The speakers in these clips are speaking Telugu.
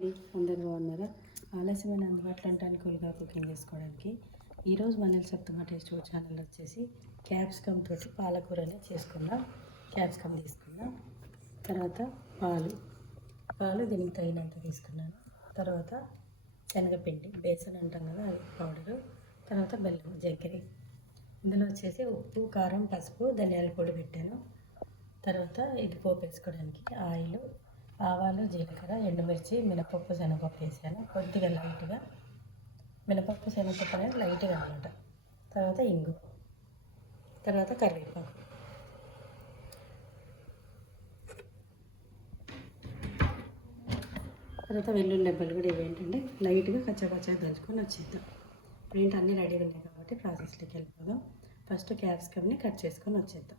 అందరు బాగున్నారా? ఆలస్యమైన అందుబాటులో అంటే అనుకూలంగా కుకింగ్ చేసుకోవడానికి ఈరోజు మన సప్తమ టేస్ట్ ఛానల్ వచ్చేసి క్యాప్సికమ్ తోటి పాలకూరనే చేసుకుందాం. క్యాప్సికమ్ తీసుకుందాం. తర్వాత పాలు దీనికి తగినంత తీసుకున్నాను. తర్వాత శనగపిండి బేసన్ అంటాం కదా, అది పౌడరు. తర్వాత బెల్లం, చక్కెర. ఇందులో వచ్చేసి ఉప్పు, కారం, పసుపు, ధనియాల పొడి పెట్టాను. తర్వాత ఇది పోపు వేసుకోవడానికి ఆయిల్, ఆవాలు, జీలకర్ర, ఎండుమిర్చి, మినపప్పు, శనగపప్పు వేసాను. కొద్దిగా లైట్గా మినపప్పు, శనగపప్పు అనేది లైట్గా అనమాట. తర్వాత ఇంగు, తర్వాత కరివేపాకు. తర్వాత వెల్లుల్లి రెబ్బలు కూడా ఇవేంటంటే లైట్గా కచ్చపచ్చగా దంచుకొని వచ్చేద్దాం. ఇప్పుడు ఏంటి అన్నీ రెడీగా ఉన్నాయి కాబట్టి ప్రాసెస్లోకి వెళ్ళిపోదాం. ఫస్ట్ క్యాప్సికమ్ని కట్ చేసుకొని వచ్చేద్దాం.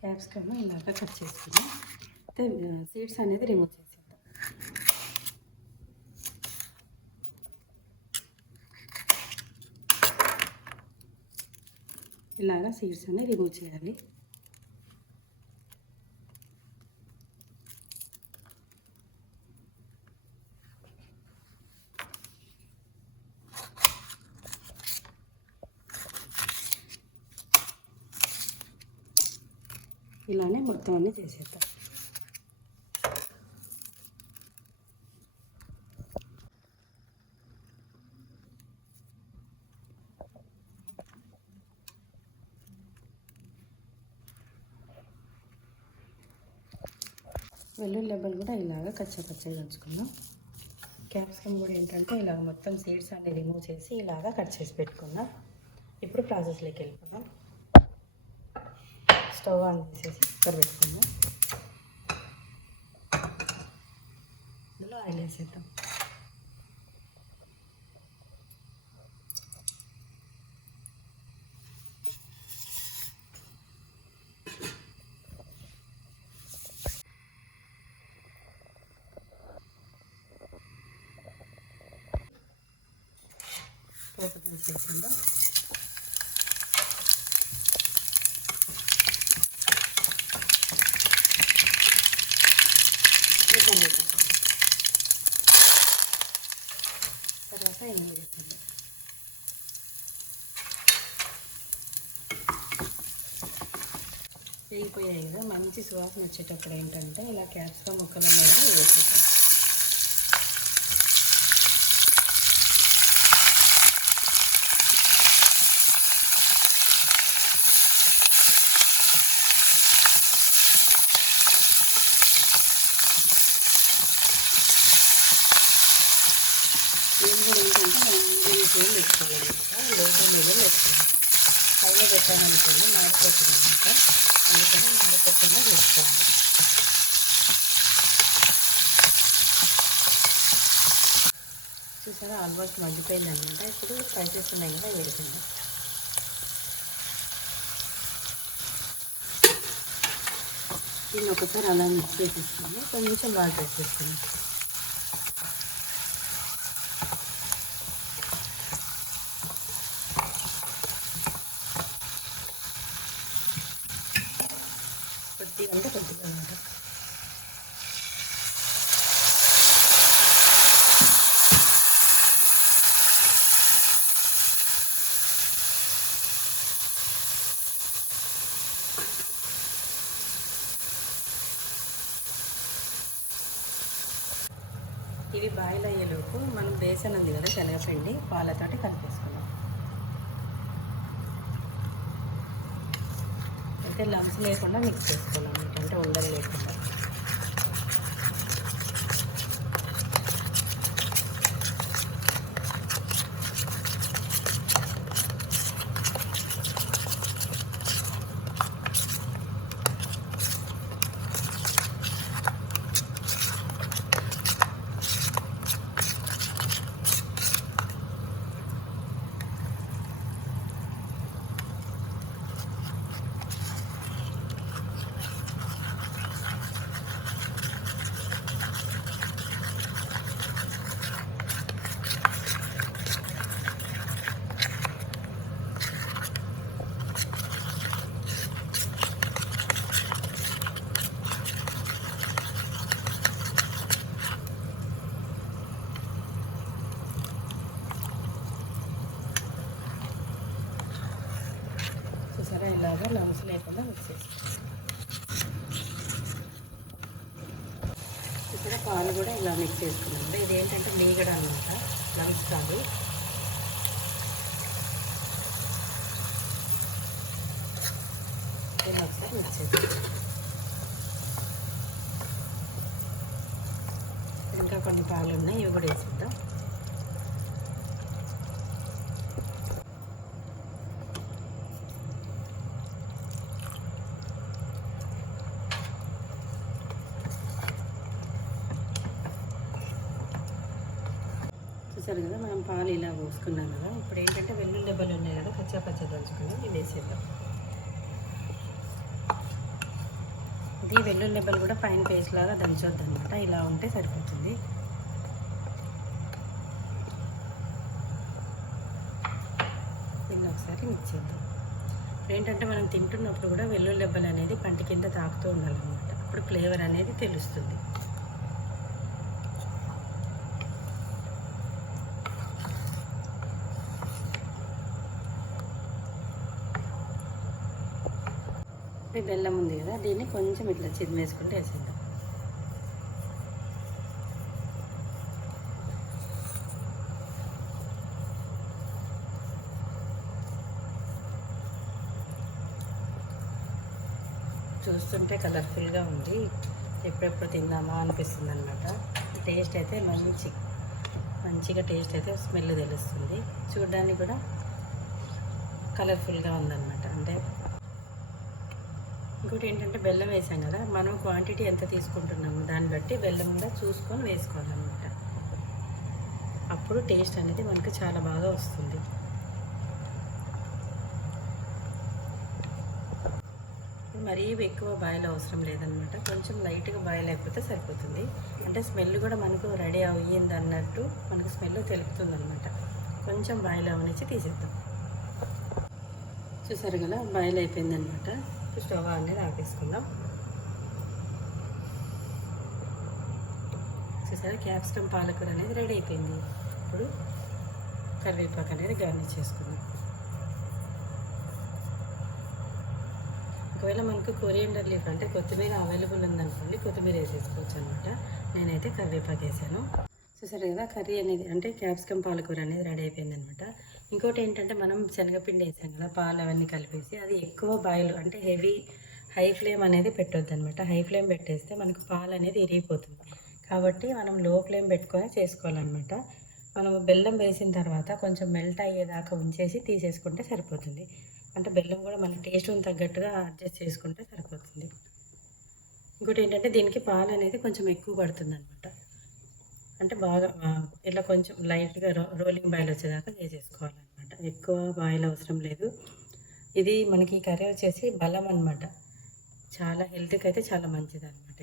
క్యాప్సికమ్ ఇలాగా కట్ చేసుకుని సీడ్స్ అనేది రిమూవ్ చేసేద్దాం. ఇలాగా సీడ్స్ అన్ని రిమూవ్ చేయాలి. ఇలానే మొత్తం అన్నీ చేసేద్దాం. వెల్లుల్లి రెబ్బలు కూడా ఇలాగ కచ్చపచ్చగా దంచుకుందాం. క్యాప్సికమ్ కూడా ఏంటంటే ఇలాగ మొత్తం సీడ్స్ అన్ని రిమూవ్ చేసి ఇలాగ కట్ చేసి పెట్టుకుందాం. ఇప్పుడు ప్రాసెస్లోకి వెళ్ళిపోదాం. స్టవ్ ఆన్ చేసేసి కుక్కర్ పెట్టుకుందాం. ఇందులో ఆయిల్ వేసేద్దాం. పోపు వేసేద్దాం. తర్వాత ఇంగు వేసేద్దాం. వేగిపోయాయి కదా, మంచి సువాసన వచ్చేటప్పుడు ఏంటంటే ఇలా క్యాప్సికమ్ ముక్కల మీద వేసేద్దాం. ఇది కూడా ఏంటంటే మీడియం ఫ్లేమ్ వేసుకోవాలన్నమాట. లో మీడియం వేసుకోవాలి. పైన పెట్టామనుకోండి మాడిపోతుంది అనమాట. అందుకని మాడిపోకుండా వేసుకోవాలి. చూసారా, ఆల్మోస్ట్ మగ్గిపోయింది అనమాట. ఇప్పుడు స్పైసెస్ ఉన్నాయి కదా, వేడుకుందాం. దీన్ని ఒకసారి అలా మిక్స్ చేసేస్తాము. కొంచెం వాటర్ వేసేస్తాము. కొద్దిగా అంటే కొద్దిగా అనమాట. ఇవి బాయిల్ అయ్యేలోపు మనం బేసన్ ఉంది కదా, శనగపిండి పాలతోటి కలిపేసుకున్నాం. అయితే లంప్స్ లేకుండా మిక్స్ చేసుకున్నాం, అంటే ఉండలు లేకుండా. ఇలాగా లంప్స్ లేకుండా మిక్స్ చేసుకోవాలి. ఇక్కడ పాలు కూడా ఇలా మిక్స్ చేసుకున్నాం. ఇది ఏంటంటే మీగడ అనమాట, లంప్స్ కాదు. ఇలా ఒకసారి మిక్స్ చేసుకోవాలి. ఇంకా కొన్ని పాలు ఉన్నాయి, ఇవి కూడా వేసిద్దాం. చూసారు కదా, మనం పాలు ఇలా పోసుకున్నాం కదా. ఇప్పుడు ఏంటంటే వెల్లుల్లి దెబ్బలు ఉన్నాయి కదా, కచ్చా పచ్చా దంచుకుని ఇవి వేసేద్దాం. ఇది వెల్లుల్లి దెబ్బలు కూడా పైన పేస్ట్ లాగా దంచొద్దు అనమాట, ఇలా ఉంటే సరిపోతుంది. దీన్ని ఒకసారి మిక్స్ చేద్దాం. ఏంటంటే మనం తింటున్నప్పుడు కూడా వెల్లుల్లి దెబ్బలు అనేది పంటి కింద తాకుతూ ఉండాలన్నమాట, అప్పుడు ఫ్లేవర్ అనేది తెలుస్తుంది. బెల్లం ఉంది కదా, దీన్ని కొంచెం ఇట్లా చిదిమేసుకుంటూ వేసేద్దాం. చూస్తుంటే కలర్ఫుల్గా ఉంది, ఎప్పుడెప్పుడు తిందామా అనిపిస్తుంది అనమాట. టేస్ట్ అయితే మంచిగా టేస్ట్ అయితే స్మెల్ తెలుస్తుంది. చూడడానికి కూడా కలర్ఫుల్గా ఉందన్నమాట. అంటే ఇంకోటి ఏంటంటే బెల్లం వేసాం కదా, మనం క్వాంటిటీ ఎంత తీసుకుంటున్నాము దాన్ని బట్టి బెల్లం కూడా చూసుకొని వేసుకోవాలన్నమాట. అప్పుడు టేస్ట్ అనేది మనకు చాలా బాగా వస్తుంది. మరీ ఎక్కువ బాయిల్ అవసరం లేదనమాట, కొంచెం లైట్గా బాయిల్ అయిపోతే సరిపోతుంది. అంటే స్మెల్ కూడా మనకు రెడీ అయ్యింది అన్నట్టు మనకు స్మెల్ తెలుపుతుంది అనమాట. కొంచెం బాయిల్ అవనిచ్చి తీసేద్దాం. చూసారు కదా, బాయిల్ అయిపోయిందనమాట. స్టవ్ అనేది ఆపేసుకుందాం. చూసారా, క్యాప్సికమ్ పాలకూర అనేది రెడీ అయిపోయింది. ఇప్పుడు కరివేపాకు అనేది గార్నిష్ చేసుకుందాం. ఒకవేళ మనకు కొరియండర్ లీఫ్ అంటే కొత్తిమీర అవైలబుల్ ఉందనుకోండి, కొత్తిమీర వేసేసుకోవచ్చు అనమాట. నేనైతే కరివేపాకు వేసాను. చూసారు కదా, కర్రీ అనేది అంటే క్యాప్సికమ్ పాలకూర అనేది రెడీ అయిపోయింది అనమాట. ఇంకోటి ఏంటంటే మనం శనగపిండి వేసాం కదా, పాలు అవన్నీ కలిపేసి అది ఎక్కువ బాయిల్ అంటే హై ఫ్లేమ్ అనేది పెట్టొద్దు అనమాట. హై ఫ్లేమ్ పెట్టేస్తే మనకు పాలు అనేది ఇరిగిపోతుంది. కాబట్టి మనం లో ఫ్లేమ్ పెట్టుకొని చేసుకోవాలన్నమాట. మనం బెల్లం వేసిన తర్వాత కొంచెం మెల్ట్ అయ్యేదాకా ఉంచేసి తీసేసుకుంటే సరిపోతుంది. అంటే బెల్లం కూడా మన టేస్ట్కి తగ్గట్టుగా అడ్జస్ట్ చేసుకుంటే సరిపోతుంది. ఇంకోటి ఏంటంటే దీనికి పాలు అనేది కొంచెం ఎక్కువ పడుతుంది అనమాట. అంటే బాగా ఇట్లా కొంచెం లైట్గా రోలింగ్ బాయిల్ వచ్చేదాకా చేసేసుకోవాలన్నమాట. ఎక్కువ బాయిల్ అవసరం లేదు. ఇది మనకి కర్రీ వచ్చేసి బలం అనమాట, చాలా హెల్త్కి అయితే చాలా మంచిది అనమాట.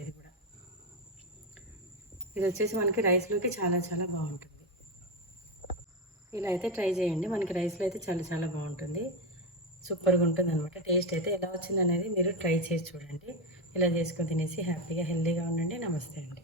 ఇది వచ్చేసి మనకి రైస్లోకి చాలా చాలా బాగుంటుంది. ఇలా అయితే ట్రై చేయండి, మనకి రైస్లో అయితే చాలా చాలా బాగుంటుంది, సూపర్గా ఉంటుంది అనమాట. టేస్ట్ అయితే ఎలా వచ్చిందనేది మీరు ట్రై చేసి చూడండి. ఇలా చేసుకొని తినేసి హ్యాపీగా హెల్తీగా ఉండండి. నమస్తే అండి.